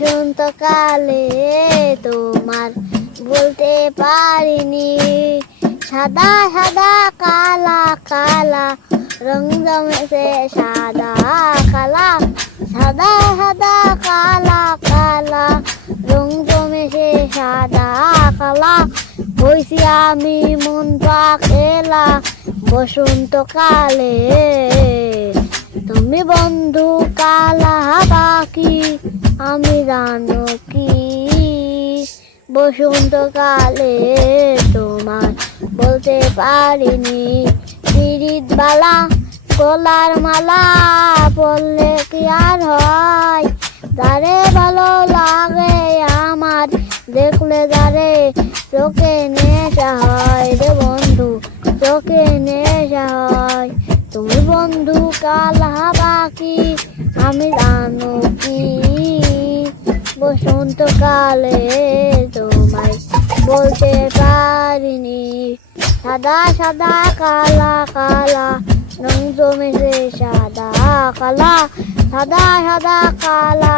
বসন্তকালে তোমার বলতে পারিনি, সাদা সাদা কালা কালা রং জমেছে সাদা কালা, সাদা সাদা কালা কালা রং জমেছে সাদা কালা। হইছি আমি মন পাকেলা বসন্তকালে, তুমি বন্ধু কালা বাকি আমি জানো কি। বসন্তকালে তোমার বলতে পারিনি, পিরিত বালা গলার মালা পরলে কি আর হয়, যারে ভালো লাগে আমার দেখলে যারে চোখে নেশা হয় রে বন্ধু, চোখে নেশা হয়। তুমি বন্ধু কালা বাকি আমি জানো কি। বসন্তকালে তোমায় বলতে পারিনি, সাদা সাদা কালা কালা রং জমেছে সাদা কালা, সাদা সাদা কালা।